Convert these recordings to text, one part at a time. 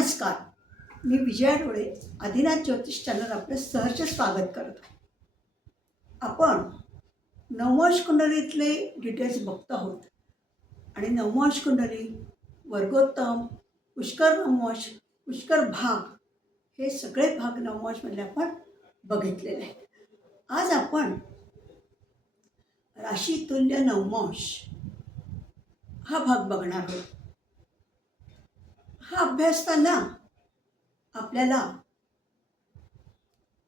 नमस्कार. मी विजया डोळे आदिनाथ ज्योतिष चॅनल आपलं सहर्ष स्वागत करत आहे. आपण नववंश कुंडलीतले डिटेल्स बघत आहोत आणि नववंश कुंडली, वर्गोत्तम, पुष्कर नववंश, पुष्कर भाग हे सगळे भाग नववंशमधले आपण बघितलेले आहेत. आज आपण राशीतुल्य नववंश हा भाग बघणार आहोत. हा अभ्यासताना आपल्याला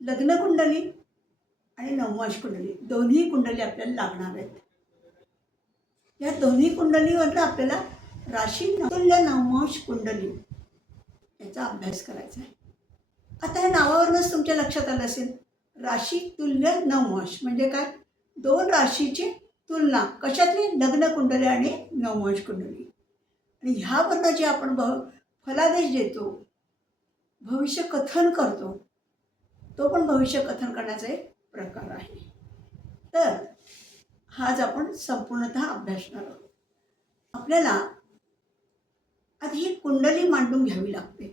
लग्न कुंडली आणि नववंश कुंडली दोन्ही कुंडली आपल्याला लागणार आहेत. या दोन्ही कुंडलीवरनं आपल्याला राशीतुल्य नववंश कुंडली याचा अभ्यास करायचा आहे. आता या नावावरूनच तुमच्या लक्षात आलं असेल, राशीतुल्य नववंश म्हणजे काय? दोन राशीची तुलना कशातली? लग्न कुंडली आणि नववंश कुंडली. आणि ह्यावरनं जे आपण फलादेश देतो, भविष्य कथन करतो, तो पण भविष्य कथन करण्याचा एक प्रकार आहे. तर हाच आपण संपूर्णतः अभ्यासणार आहोत. आपल्याला आधी ही कुंडली मांडून घ्यावी लागते.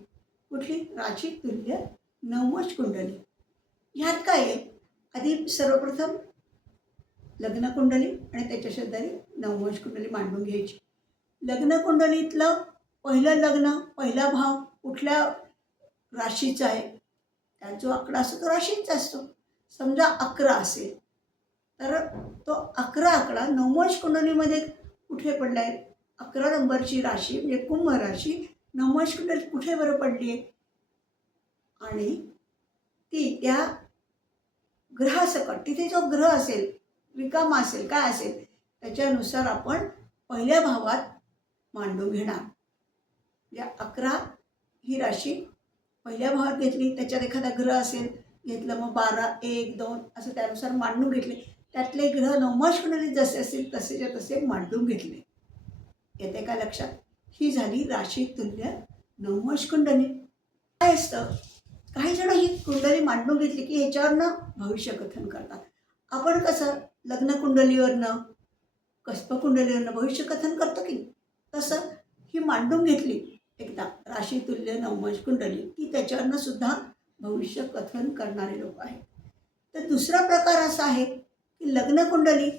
कुठली? राशीतुल्य नववंश कुंडली. ह्यात काय आहे? आधी सर्वप्रथम लग्न कुंडली आणि त्याच्या शेजारी नववंश कुंडली मांडून घ्यायची. लग्न कुंडलीतलं पहिलं लग्न, पहिला भाव कुठल्या राशीचा आहे, त्यात जो आकडा असतो तो राशीचा असतो. समजा 11 असेल तर तो 11 आकडा नववंश कुंडलीमध्ये कुठे पडला आहे? 11 नंबरची राशी म्हणजे कुंभ राशी नववंश कुंडलीत कुठे बरं पडली आहे? आणि ती त्या ग्रहासकट, तिथे जो ग्रह असेल, रिकामा असेल, काय असेल, त्याच्यानुसार आपण पहिल्या भावात मांडून घेणार. या 11 ही राशी पहिल्या भावात घेतली, त्याच्यात एखादा ग्रह असेल घेतलं, मग 12, 1, 2 असं त्यानुसार मांडून घेतले. त्यातले ग्रह नववंश कुंडलीत जसे असतील तसेच्या तसे मांडून घेतले. येते का लक्षात? ही झाली राशीतुल्य नववंश कुंडली. काय असतं, काही जण ही कुंडली मांडून घेतली की ह्याच्यावरनं भविष्य कथन करतात. आपण कसं लग्न कुंडलीवरनं, कस्प कुंडलीवरनं भविष्य कथन करतो की, तसं ही मांडून घेतली एकदा राशीतुल्य नववंश कुंडली की त्याच्यावरनं सुद्धा भविष्य कथन करणारे लोक आहेत. तर दुसरा प्रकार असा आहे की लग्न कुंडली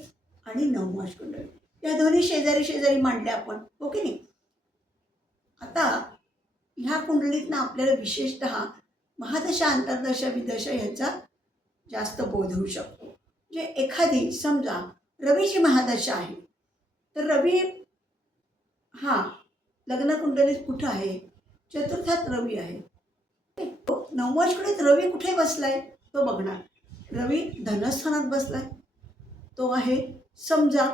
आणि नववंश कुंडली या दोन्ही शेजारी शेजारी मांडल्या आपण, हो की नाही? आता ह्या कुंडलीतनं आपल्याला विशेषतः महादशा, अंतर्दशा, विदशा ह्याचा जास्त बोध होऊ शकतो. म्हणजे एखादी समजा रवीची महादशा आहे, तर रवी हा लग्न कुंडलीत कुठं आहे? चतुर्थात रवी आहे. नववंश कुंडलीत रवी कुठे बसलाय तो बघणार. रवी धनस्थानात बसलाय, तो आहे समजा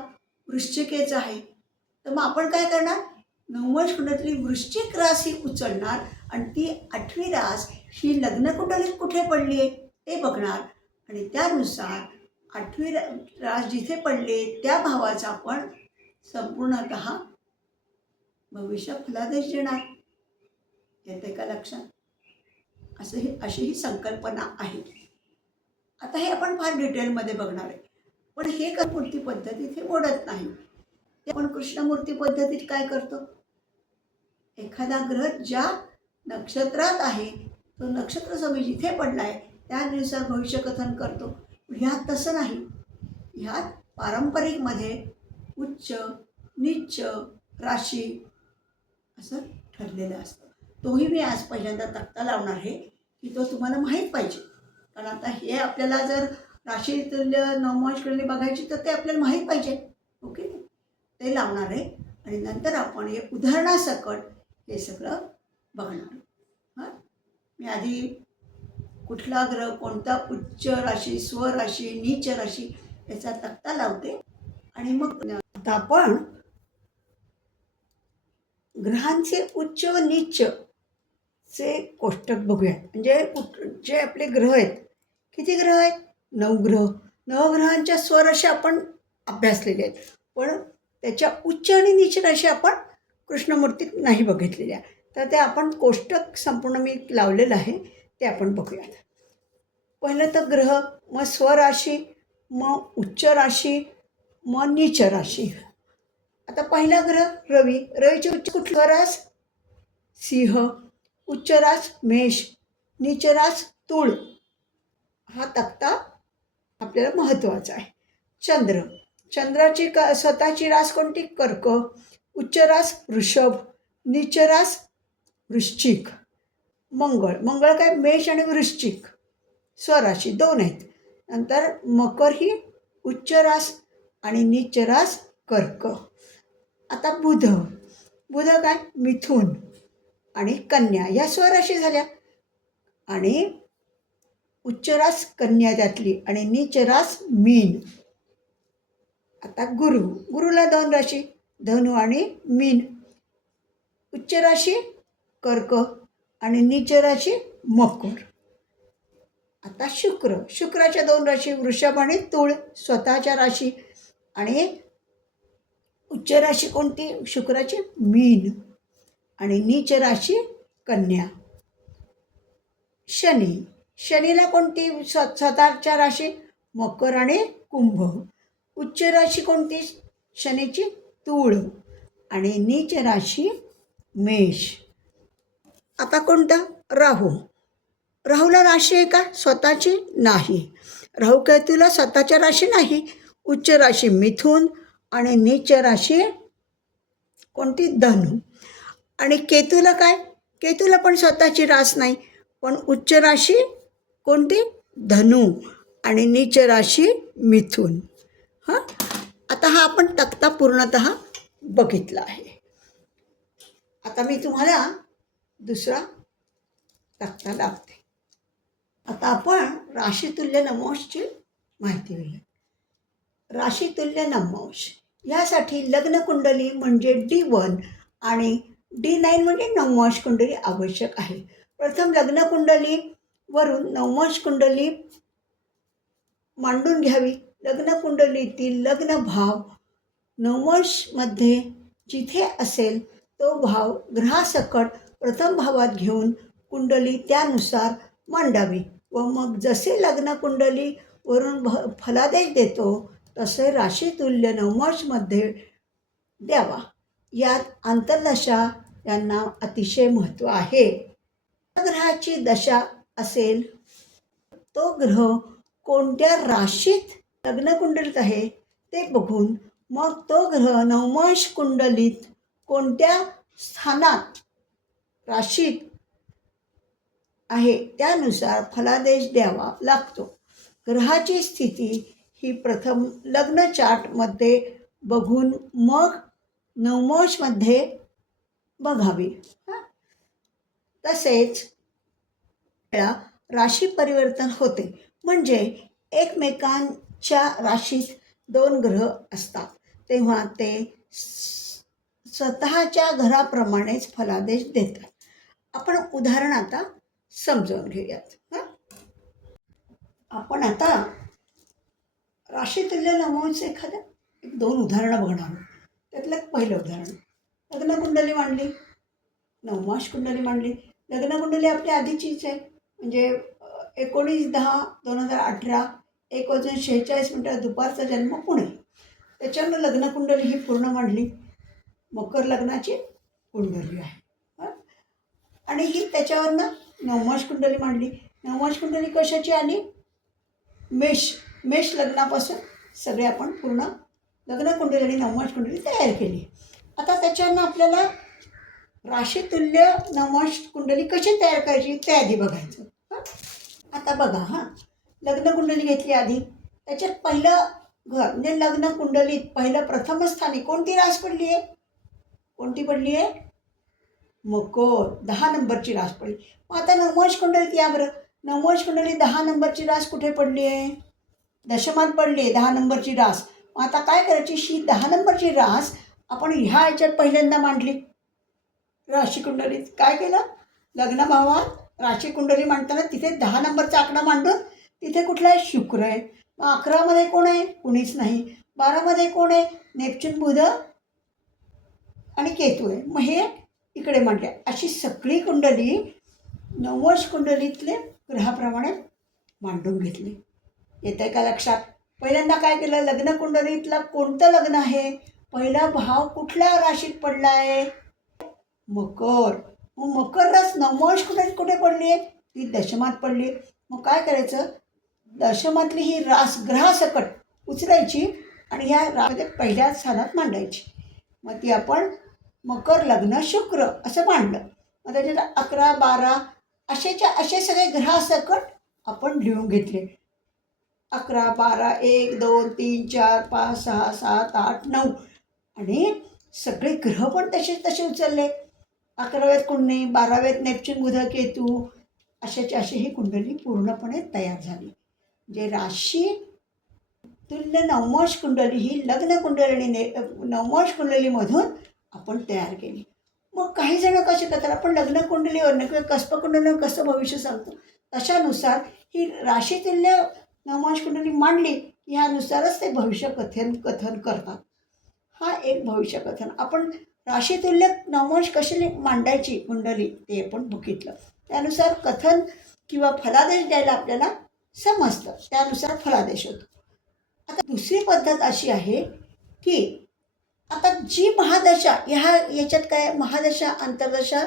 वृश्चिकेचा आहे, तर मग आपण काय करणार? नववंश कुंडलीतली वृश्चिक राशी उचलणार आणि ती 8वी रास ही लग्न कुंडलीत कुठे पडली आहे ते बघणार आणि त्यानुसार 8वी रास जिथे पडले त्या भावाचा आपण संपूर्णतः भविष्य फलादेश देणार. येते का लक्षात? अशी ही संकल्पना आहे. आता हे आपण फार डिटेलमध्ये बघणार आहे, पण हे मूर्ती पद्धतीत हे मोडत नाही. ते आपण कृष्णमूर्ती पद्धतीत काय करतो? एखादा ग्रह ज्या नक्षत्रात आहे तो नक्षत्र समय जिथे पडला आहे त्यानुसार भविष्य कथन करतो. ह्यात तसं नाही. ह्यात पारंपरिकमध्ये उच्च नीच राशी असं ठरलेलं असतं. तोही मी आज पहिल्यांदा तक्ता लावणार आहे की तो तुम्हाला माहीत पाहिजे. कारण आता हे आपल्याला जर राशीतुल्य नववंश कुंडली बघायची तर ते आपल्याला माहीत पाहिजे, ओके? ते लावणार आहे आणि नंतर आपण हे उदाहरणासकट हे सगळं बघणार. हां, मी आधी कुठला ग्रह, कोणता उच्च राशी, स्वराशी, नीच राशी याचा तक्ता लावते आणि मग आता आपण ग्रहांचे उच्च व नीच चे कोष्टक बघूयात. म्हणजे जे आपले ग्रह आहेत, किती ग्रह आहेत? 9 ग्रह. नवग्रहांच्या स्वराशी आपण अभ्यासलेले आहेत, पण त्याच्या उच्च आणि नीच राशी आपण कृष्णमूर्तीत नाही बघितलेल्या. तर ते आपण कोष्टक संपूर्ण मी लावलेलं आहे ते आपण बघूयात. पहिलं तर ग्रह, मग स्वराशी, मग उच्च राशी, मग नीच राशी. आता पहिला ग्रह रवी. रवीची उच्च कुठला रास? सिंह. उच्चरास मेष, नीचरास तूळ. हा तक्ता आपल्याला महत्त्वाचा आहे. चंद्र, चंद्राची स्वतःची रास कोणती? कर्क. उच्चरास वृषभ, नीचरास वृश्चिक. मंगळ, मंगळ काय? मेष आणि वृश्चिक स्वराशी 2 आहेत. नंतर मकर ही उच्चरास आणि नीचरास कर्क. आता बुध, बुध काय? मिथुन आणि कन्या या स्वराशी झाल्या. आणि उच्चरास कन्या त्यातली आणि नीचरास मीन. आता गुरु, गुरुला 2 राशी, धनु आणि मीन. उच्च राशी कर्क आणि नीच राशी मकर. आता शुक्र, शुक्राच्या 2 राशी, वृषभ आणि तुळ स्वतःच्या राशी. आणि उच्च राशी कोणती? शुक्राची मीन आणि नीच राशी कन्या. शनी, शनीला कोणती? स्वतःच्या राशी मकर आणि कुंभ. उच्च राशी कोणती शनीची? तूळ आणि नीच राशी मेष. आता कोणता? राहू, राहूला राशी आहे का? स्वतःची नाही. राहू केतूला स्वतःच्या राशी नाही. उच्च राशी मिथुन आणि नीच राशी कोणती? धनु. आणि केतूला काय? केतूला पण स्वतःची रास नाही, पण उच्च राशी कोणती? धनु आणि नीच राशी मिथुन. हां, आता हा आपण तक्ता पूर्णतः बघितला आहे. आता मी तुम्हाला दुसरा तक्ता दाखवते. आता आपण राशीतुल्य नवंशची माहिती घेऊया. राशीतुल्य नवंश यासाठी लग्न कुंडली म्हणजे D1 आणि D9 म्हणजे नवंश कुंडली आवश्यक आहे. प्रथम लग्न कुंडलीवरून नवंश कुंडली मांडून घ्यावी. लग्न कुंडलीतील लग्न भाव नवंशमध्ये जिथे असेल तो भाव ग्रहासकट प्रथम भावात घेऊन कुंडली त्यानुसार मांडावी व मग जसे लग्न कुंडलीवरून फलादेश देतो तसे राशीतुल्य नवंशमध्ये द्यावा. यात आंतरदशा यांना अतिशय महत्त्व आहे. ग्रहाची दशा असेल तो ग्रह कोणत्या राशीत लग्न कुंडलीत आहे ते बघून मग तो ग्रह नवंश कुंडलीत कोणत्या स्थानात राशीत आहे त्यानुसार फलादेश द्यावा लागतो. ग्रहाची स्थिती ही प्रथम लग्न चार्टमध्ये बघून मग नवंशमध्ये बघावी. तसेच राशी परिवर्तन होते म्हणजे एकमेकांच्या राशीत 2 ग्रह असतात तेव्हा ते स्वतःच्या घराप्रमाणेच फलादेश देतात. आपण उदाहरण आता समजावून घेऊयात. आपण आता राशीतुल्य नवंश एखाद्या 1-2 उदाहरणं बघणार आहोत. त्यातलं पहिलं उदाहरण, लग्न कुंडली मांडली, नवंश कुंडली मांडली. लग्न कुंडली आपल्या आधीचीच आहे म्हणजे 19/10/2018 1:46 दुपारचा जन्म पुणे. त्याच्यानं लग्न कुंडली ही पूर्ण मांडली. मकर लग्नाची कुंडली आहे. आणि ही त्याच्यावरनं नवंश कुंडली मांडली. नवंश कुंडली कशाची आली? मेष लग्नापासून सगळे आपण पूर्ण लग्न कुंडली आणि नवंश कुंडली तयार केली. आता त्याच्यानं आपल्याला राशीतुल्य नवंश कुंडली कशी तयार करायची ते आधी बघायचं. आता बघा, लग्न कुंडली घेतली आधी. त्याच्यात पहिलं घर म्हणजे लग्न कुंडलीत पहिलं प्रथम स्थानी कोणती रास पडली आहे? कोणती पडली आहे? मकर, 10 नंबरची रास पडली. मग आता नवंश कुंडलीत या बरं. नवंश कुंडलीत 10 नंबरची रास कुठे पडली आहे? दशमात पडली आहे 10 नंबरची रास. मग आता काय करायची? ही 10 नंबरची रास आपण ह्या याच्यात पहिल्यांदा मांडली. राशी कुंडलीत काय केलं? लग्न भावात राशी कुंडली मांडताना तिथे 10 नंबरचा आकडा मांडून तिथे कुठला आहे? शुक्र आहे. मग 11मध्ये कोण आहे? कुणीच नाही. 12मध्ये कोण आहे? नेपच्यून, बुध आणि केतू आहे. मग हे इकडे मांडले. अशी सगळी कुंडली नवंश कुंडलीतले ग्रहाप्रमाणे मांडून घेतली. येत आहे का लक्षात? पहिल्यांदा काय केलं? लग्न कुंडलीतलं कोणतं लग्न आहे? पहिला भाव कुठल्या राशीत पडला आहे? मकर. मग मकर रास नवमांश कुठे पडली आहे? ती दशमात पडली. मग काय करायचं, दशमातली ही रास ग्रहासकट उचलायची आणि ह्या रामध्ये पहिल्या स्थानात मांडायची. मग ती आपण मकर लग्न शुक्र असं मांडलं. मग त्याच्यात 11, 12 असे सगळे ग्रहासकट आपण लिहून घेतले. 11, 12, 1, 2, 3, 4, 5, 6, 7, 8, 9 आणि सगळे ग्रह पण तसे उचलले. 11व्यात कुंडली, 12व्यात नेपच्यून, बुध, केतू अशी ही कुंडली पूर्णपणे तयार झाली. जे राशी तुल्य नवमांश कुंडली ही लग्न कुंडली नवमांश कुंडलीमधून आपण तयार केली. मग काही जण कसे करतात, आपण लग्न कुंडलीवरनं किंवा कस्प कुंडलीवर कसं भविष्य सांगतो तशानुसार ही राशीतुल्य नवमांश कुंडली मांडली, ह्यानुसारच ते भविष्य कथन करतात. हा एक भविष्य कथन. आपण राशीतुल्य नवमांश कशी मांडायची कुंडली ते आपण बघितलं. त्यानुसार कथन किंवा फलादेश द्यायला आपल्याला समजतं, त्यानुसार फलादेश होतो. आता दुसरी पद्धत अशी आहे की आता जी महादशा याच्यात काय महादशा अंतर्दशा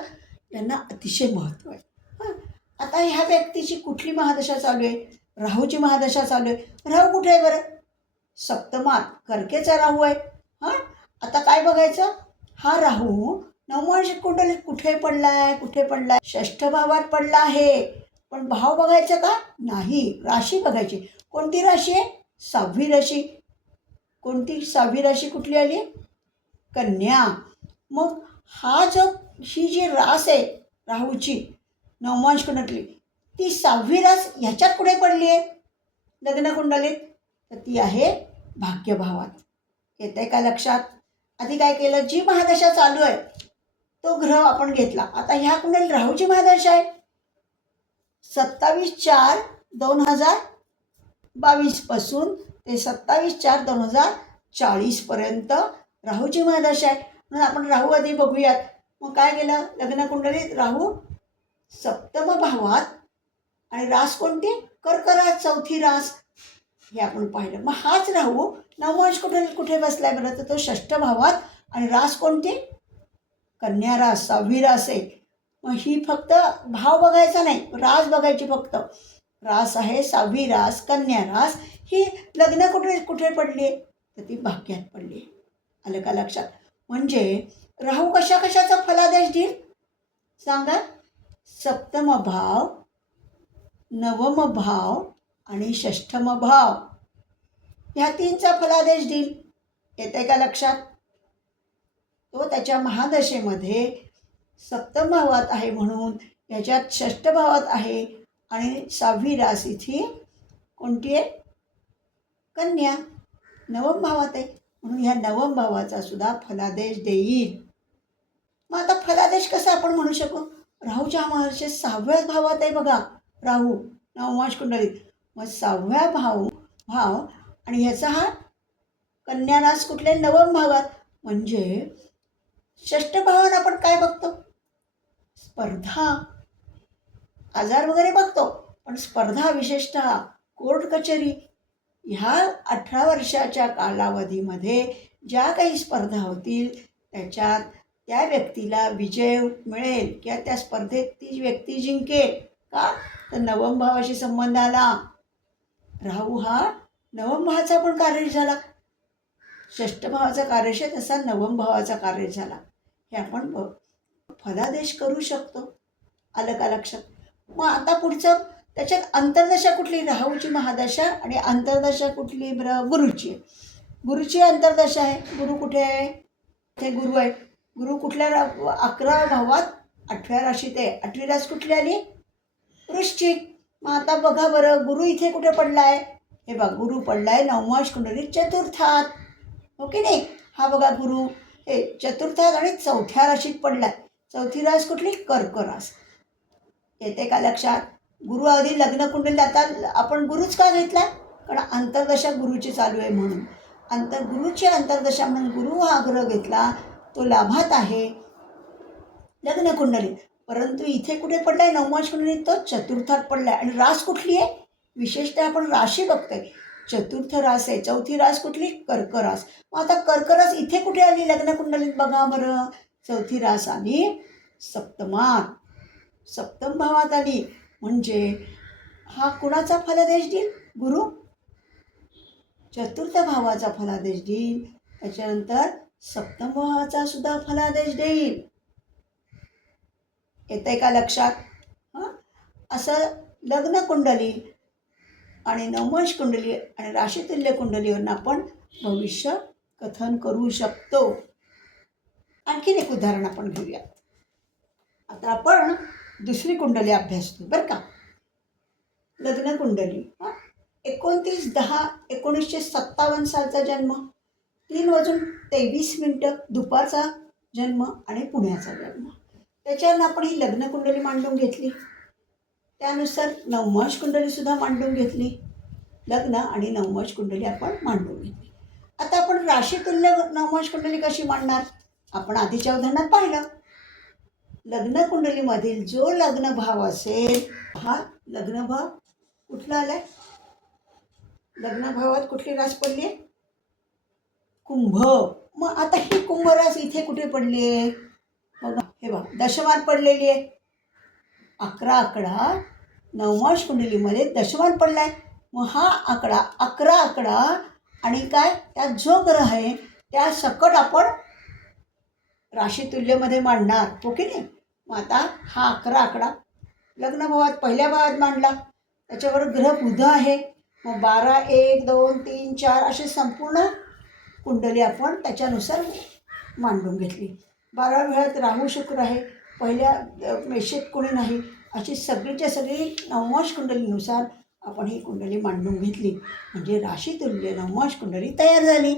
यांना अतिशय महत्त्व आहे. हां, आता ह्या व्यक्तीची कुठली महादशा चालू आहे? राहूची महादशा चालू आहे. राहू कुठे आहे बरं? सप्तमात कर्केचा राहू आहे. हां, आता काय बघायचं, हा राहू नवमांश कुंडलीत कुठे पडलाय? षष्ठ भावात पडला आहे. पण भाव बघायचा का? नाही, राशी बघायची. कोणती राशी आहे? 6वी राशी. कोणती 6वी राशी कुठली आली? कन्या. मग ही जी रास आहे राहूची नवमांश कुंडलीतली, ती 6वी रास ह्याच्यात कुठे पडली आहे लग्न कुंडलीत? तर ती आहे भाग्यभावात. येत आहे का लक्षात? आधी काय केलं, जी महादशा चालू आहे तो ग्रह आपण घेतला. आता ह्या कुंडलीत राहूची महादशा आहे 27/4/2022 पासून ते 27/4/2040 पर्यंत राहूची महादशा आहे. म्हणून आपण राहू आधी बघूयात. मग काय केलं, लग्न कुंडलीत राहू सप्तम भावात आणि रास कोणती? कर्क रास, 4थी रास, हे आपण पाहिलं. मग हाच राहू नवमांश कुंडलीत कुठे बसलाय बरं? तर तो षष्ठ भावात आणि रास कोणती? कन्या रास, 6वी रास आहे. मग ही फक्त भाव बघायचा नाही, रास बघायची फक्त. रास आहे 6वी रास, कन्या रास. ही लग्न कुठे पडली आहे? तर ती भाग्यात पडली आहे. आलं का लक्षात? म्हणजे राहू कशाचा फलादेश देईल सांगा? सप्तम भाव, नवम भाव आणि षष्ठम भाव ह्या तीनचा फलादेश देईल. येत आहे का लक्षात? तो त्याच्या महादशेमध्ये सप्तम भावात आहे म्हणून याच्यात षष्ठ भावात आहे आणि 6वी रास इथे कोणती आहे? कन्या, नवम भावात आहे म्हणून ह्या नवम भावाचा सुद्धा फलादेश देईल. मग आता फलादेश कसा आपण म्हणू शकू? राहूच्या महादशेत 6व्या भावात आहे बघा राहू नवमांश कुंडलीत. मग 6व्या भाव आणि ह्याचा हा कन्या रास कुठल्या? नवम भावात. म्हणजे षष्ठ भावात आपण काय बघतो? स्पर्धा, आजार वगैरे बघतो, पण स्पर्धा विशेषतः कोर्ट कचेरी ह्या 18 वर्षाच्या कालावधीमध्ये ज्या काही स्पर्धा होतील त्याच्यात त्या व्यक्तीला विजय मिळेल किंवा त्या स्पर्धेत ती व्यक्ती जिंकेल. का? तर नवम भावाशी संबंध आला. राहू हा नवम भावाचा पण कार्यश झाला. षष्ठ भावाचा कार्यश आहे तसा नवम भावाचा कार्यश झाला. हे आपण फलादेश करू शकतो. आलं का लक्षात? मग आता पुढचं त्याच्यात अंतर्दशा कुठली? राहूची महादशा आणि अंतर्दशा कुठली बरं? गुरुची. गुरुची अंतर्दशा आहे. गुरु कुठे आहे? ते गुरु आहे. गुरु कुठल्या 11 भावात 8व्या राशीत आहे. 8वी रास कुठली आली? वृश्चिक. मग आता बघा बरं, गुरु इथे कुठे पडला आहे? हे बघा, गुरु पडला आहे नवमांश कुंडलीत चतुर्थात. हो की नाही? हा बघा गुरु हे चतुर्थात आणि 4थ्या राशीत पडला आहे. 4थी रास कुठली? कर्क रास. येते का लक्षात? गुरु आधी लग्न कुंडलीत, आता आपण गुरुच का घेतला? कारण अंतर्दशा गुरुची चालू आहे म्हणून. गुरुची अंतर्दशा म्हणून गुरु हा ग्रह घेतला, तो लाभात आहे लग्न कुंडलीत. परंतु इथे कुठे पडलाय? नवमांश कुंडलीत तो चतुर्थात पडलाय. आणि रास कुठली आहे? विशेषतः आपण राशी बघतोय, चतुर्थ रास आहे. 4थी रास कुठली? कर्क रास. मग आता कर्क रास इथे कुठे आली लग्न कुंडलीत? बघा बरं, 4थी रास आली सप्तमात, सप्तम भावात आली म्हणजे हा कुणाचा फलादेश देईल? गुरु चतुर्थ भावाचा फलादेश देईल, त्याच्यानंतर सप्तम भावाचा सुद्धा फलादेश देईल. येतंय का लक्षात? हां, असं लग्न कुंडली आणि नवमश कुंडली आणि राशीतुल्य कुंडलीवरून आपण भविष्य कथन करू शकतो. आणखीन एक उदाहरण आपण घेऊया. आता आपण दुसरी कुंडली अभ्यासतो बरं का. लग्न कुंडली 29/10/1957 सालचा जन्म, 3:23 दुपारचा जन्म आणि पुण्याचा जन्म. त्याच्यावरून आपण ही लग्न कुंडली मांडून घेतली. त्यानुसार नवमाश कुंडलीसुद्धा मांडून घेतली. लग्न आणि नवमाश कुंडली आपण मांडून घेतली. आता आपण राशीतुल्य नवमाश कुंडली कशी मांडणार? आपण आधीच्या उदाहरणात पाहिलं. लग्न कुंडलीमधील जो लग्न भाव असेल, हा लग्न भाव कुठला आलाय? लग्न भावात कुठली रास पडली आहे? कुंभ. मग आता ही कुंभ रास इथे कुठे पडली आहे? बघा, हे बघा, दशमान पडलेली आहे. 11 आकडा नवमाश कुंडलीमध्ये दशमान पडलाय. मग हा आकडा 11 आकडा आणि काय त्यात जो ग्रह आहे त्या सकट आपण राशीतुल्यमध्ये मांडणार, हो की नाही? मग आता हा 11 आकडा लग्न भावात पहिल्या भावात मांडला, त्याच्यावर ग्रह बुध आहे. मग 12, 1, 2, 3, 4 अशी संपूर्ण कुंडली आपण त्याच्यानुसार मांडून घेतली. 12 भावात राहू शुक्र आहे, पहिल्या मेषेत कोणी नाही, अशी सगळीच्या सगळी नवमाश कुंडलीनुसार आपण ही कुंडली मांडून घेतली. म्हणजे राशीतुल्य नवमाश कुंडली तयार झाली.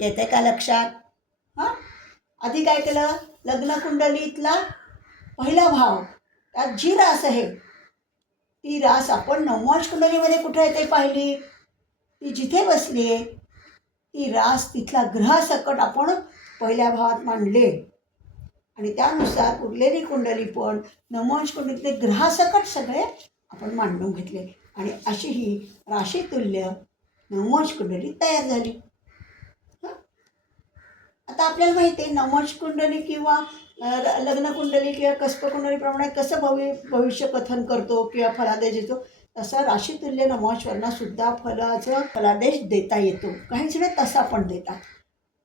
येते का लक्षात? हां, आधी काय केलं? लग्न कुंडलीतला पहिला भाव त्यात जी रास आहे ती रास आपण नवमाश कुंडलीमध्ये कुठे येते पाहिली. ती जिथे बसली आहे ती रास तिथला ग्रहासकट आपण पहिल्या भावात मांडले आणि त्यानुसार उरलेली कुंडली पण नवमाश कुंडलीतले ग्रहासकट सगळे आपण मांडून घेतले आणि अशी ही राशीतुल्य नवमाश कुंडली तयार झाली. आता आपल्याला माहिती आहे नवमाश कुंडली किंवा लग्न कुंडली किंवा कसप कुंडलीप्रमाणे कसं भविष्य कथन करतो किंवा फलादेश देतो, तसा राशीतुल्य नवमाशवरना सुद्धा फलादेश देता येतो. काही जण तसा पण देतात.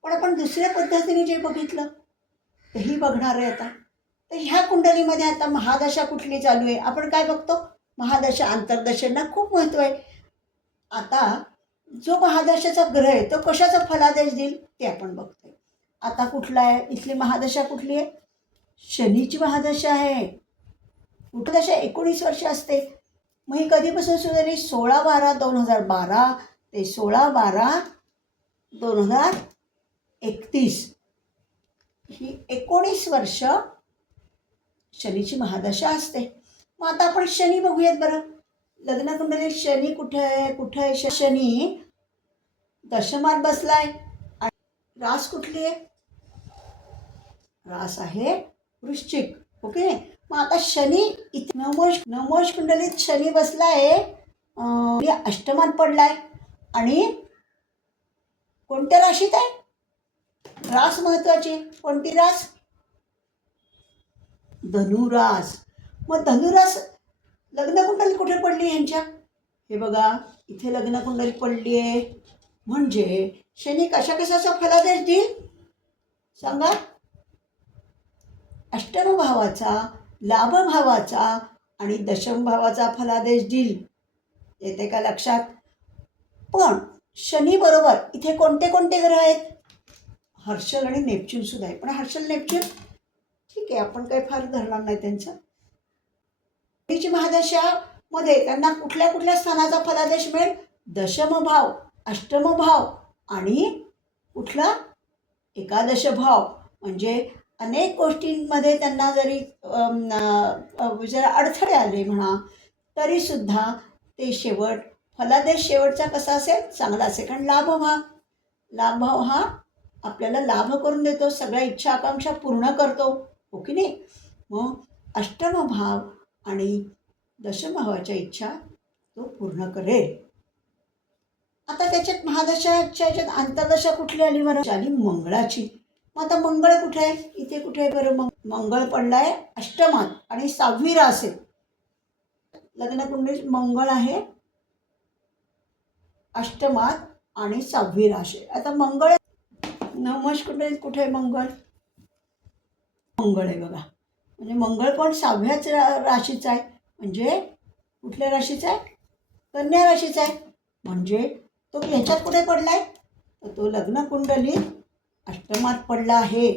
पण आपण दुसऱ्या पद्धतीने जे बघितलं तेही बघणार आहे आता. तर ह्या कुंडलीमध्ये आता महादशा कुठली चालू आहे आपण काय बघतो? महादशा अंतर्दशांना खूप महत्त्व आहे. आता जो महादशाचा ग्रह आहे तो कशाचा फलादेश देईल ते आपण बघतोय. आता कुठला आहे? इथली महादशा कुठली आहे? शनीची महादशा आहे. महादशा 19 वर्ष असते. मग ही कधीपासून सुरू झाली? 16/12/2012 ते 16/12/2031 ही 19 वर्ष शनीची महादशा असते. मग आता आपण शनी बघूयात बरं. लग्न कुंडलीत शनी कुठे आहे? कुठे आहे शनी? दशमात बसलाय. आणि रास कुठली आहे? रास आहे वृश्चिक, ओके. मग आता शनी इथे नवमाश कुंडलीत शनी बसलाय, अष्टमात पडलाय आणि कोणत्या राशीत आहे? रास महत्वाची. कोणती रास? धनुरास. मग धनुरास लग्न कुंडली कुठे पडली ह्यांच्या? हे बघा, इथे लग्न कुंडली पडली आहे. म्हणजे शनी कशाचा फलादेश देईल सांगा? अष्टम भावाचा, लाभ भावाचा आणि दशम भावाचा फलादेश देईल. येते का लक्षात? पण शनी बरोबर इथे कोणते कोणते ग्रह आहेत? हर्षल आणि नेपच्यून सुद्धा आहे. पण हर्षल नेपच्यून ठीक आहे, आपण काही फार धरणार नाही त्यांचं. शनीची महादशामध्ये त्यांना कुठल्या कुठल्या स्थानाचा फलादेश मिळेल? दशम भाव, अष्टम भाव आणि कुठला? एकादश भाव. म्हणजे अनेक गोष्टींमध्ये त्यांना जरी अडथळे आले म्हणा तरीसुद्धा ते फलादेश शेवटचा कसा असेल? चांगला असेल. कारण लाभ भाव हा आपल्याला लाभ करून देतो, सगळ्या इच्छा आकांक्षा पूर्ण करतो, हो की नाही? मग अष्टम भाव आणि दशम भावाच्या इच्छा तो पूर्ण करेल. आता त्याच्यात महादशाच्या याच्यात अंतर्दशा कुठली आली बरं? आली मंगळाची. मग आता मंगळ कुठे आहे? इथे कुठे आहे बरं? मग मंगळ पडलाय अष्टमात आणि 6वी रास आहे. लग्नकुंडलीत मंगळ आहे अष्टमात आणि 6वी रास आहे. आता मंगळ नवमाश कुंडलीत कुठे आहे मंगळ? मंगळ आहे बघा. म्हणजे मंगळ पण 6व्याच राशीचा आहे. म्हणजे कुठल्या राशीचा आहे? कन्या राशीचा आहे. म्हणजे तो ह्याच्यात कुठे पडलाय? तर तो लग्नकुंडलीत अष्टमात पडला आहे.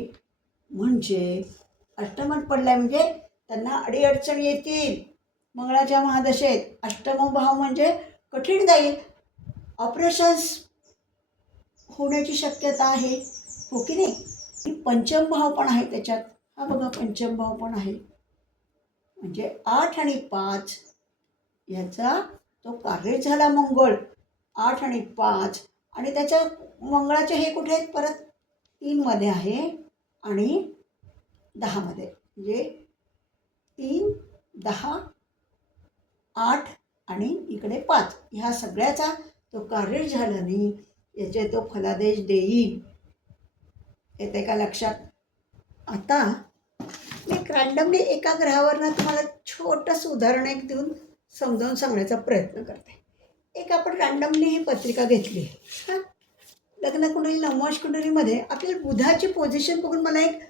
म्हणजे अष्टमात पडलाय म्हणजे त्यांना अडीअडचणी येतील मंगळाच्या महादशेत. अष्टम भाव म्हणजे कठीण जाईल, ऑपरेशन्स होण्याची शक्यता आहे, हो की नाही? पंचम भाव पण आहे त्याच्यात. हा बघा पंचम भाव पण आहे. म्हणजे 8 आणि 5 ह्याचा तो कार्य झाला मंगळ. 8 आणि 5 आणि त्याच्या मंगळाचे हे कुठे आहेत? परत 3मध्ये आहे आणि 10मध्ये. म्हणजे 3, 10, 8 आणि इकडे 5 ह्या सगळ्याचा तो कार्य झाल्याने याचे तो फलादेश देईल. येते का लक्षात? आता मी रँडमली एका ग्रहावरनं तुम्हाला छोटंसं उदाहरण एक देऊन समजावून सांगण्याचा प्रयत्न करते. एक आपण रँडमली ही पत्रिका घेतली. हां, लग्नकुंडली नवमाश कुंडलीमध्ये आपल्याला बुधाची पोझिशन बघून मला एक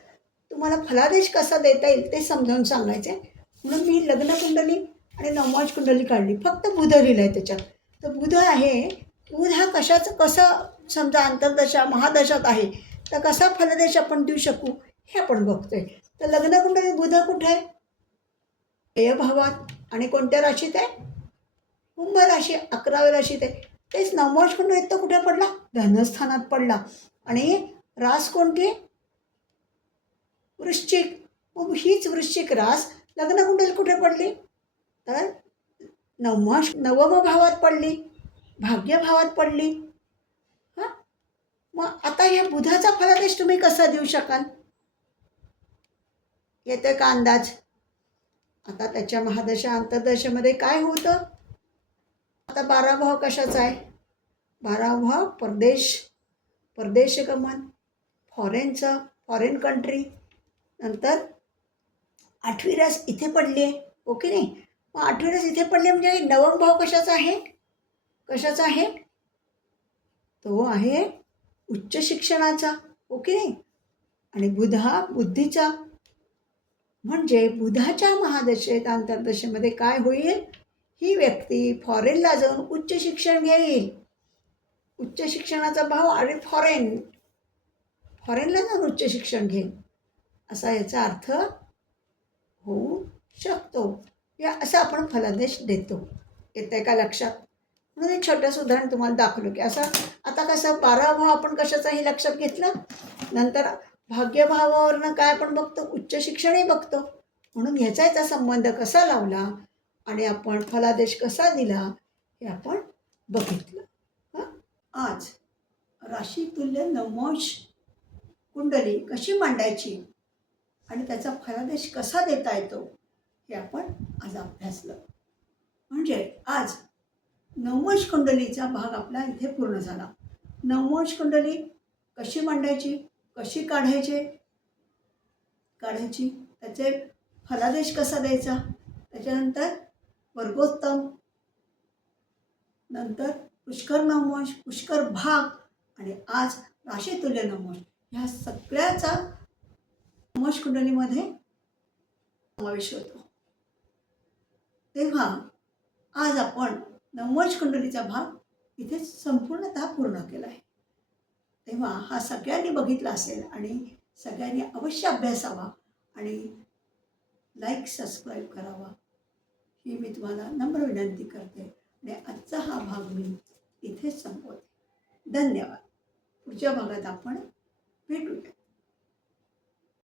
तुम्हाला फलादेश कसा देता येईल ते समजावून सांगायचं आहे. म्हणून मी लग्नकुंडली आणि नवमाश कुंडली काढली. फक्त बुध लिहिलं आहे त्याच्यात. तर बुध आहे. बुध हा कसं समजा अंतर्दशा महादशात आहे तर कसा फलदेश आपण देऊ शकू हे आपण बघतोय. तर लग्नकुंडली बुध कुठे आहे? व्ययभावात. आणि कोणत्या राशीत आहे? कुंभ राशी 11व्या राशीत आहे. तेच नवमाश कुंडलीत तो कुठे पडला? धनस्थानात पडला. आणि रास कोणती? वृश्चिक. मग हीच वृश्चिक रास लग्नकुंडली कुठे पडली? तर नवम भावात पडली, भाग्यभावात पडली. हां, मग आता ह्या बुधाचा फलादेश तुम्ही कसा देऊ शकाल? येते का अंदाज? आता त्याच्या महादशा अंतर्दशेमध्ये काय होतं? आता 12 भाव कशाचा आहे? 12 भाव परदेश गमन, फॉरेन कंट्री. नंतर 8वी रास इथे पडली आहे, ओके नाही? मग 8वी रास इथे पडली म्हणजे नवम भाव कशाचा आहे? कशाचा आहे? तो आहे उच्च शिक्षणाचा, ओके नाही? आणि बुध हा बुद्धीचा. म्हणजे बुधाच्या महादशेत अंतर्दशेमध्ये काय होईल? ही व्यक्ती फॉरेनला जाऊन उच्च शिक्षण घेईल. उच्च शिक्षणाचा भाव आणि फॉरेनला जाऊन उच्च शिक्षण घेईल असा याचा अर्थ होऊ शकतो. या असं आपण फलादेश देतो. येते का लक्षात? म्हणून एक छोटंसं उदाहरण तुम्हाला दाखवलं की असं. आता कसं 12 भाव आपण कशाचाही लक्षात घेतलं. नंतर भाग्यभावावरनं काय आपण बघतो? उच्च शिक्षणही बघतो. म्हणून ह्याचा संबंध कसा लावला आणि आपण फलादेश कसा दिला हे आपण बघितलं. हां, आज राशीतुल्य नवमाश कुंडली कशी मांडायची आणि त्याचा फलादेश कसा देता येतो हे आपण आज अभ्यासलं. म्हणजे आज नवमाश कुंडलीचा भाग आपला इथे पूर्ण झाला. नवमाश कुंडली कशी मांडायची, कशी काढायची, त्याचे फलादेश कसा द्यायचा, त्याच्यानंतर वर्गोत्तम, नंतर पुष्कर नवमाश, पुष्कर भाग आणि आज राशीतुल्य नवमाश ह्या सगळ्याचा नवमाश कुंडलीमध्ये समावेश होतो. तेव्हा आज आपण नवमाश कुंडलीचा भाग इथे संपूर्णतः पूर्ण केला आहे. तेव्हा हा सगळ्यांनी बघितला असेल आणि सगळ्यांनी अवश्य अभ्यासावा आणि लाईक सबस्क्राईब करावा ही मी तुम्हाला नम्र विनंती करते. आणि आजचा हा भाग मी इथेच संपवते. धन्यवाद. पुढच्या भागात आपण भेटूया.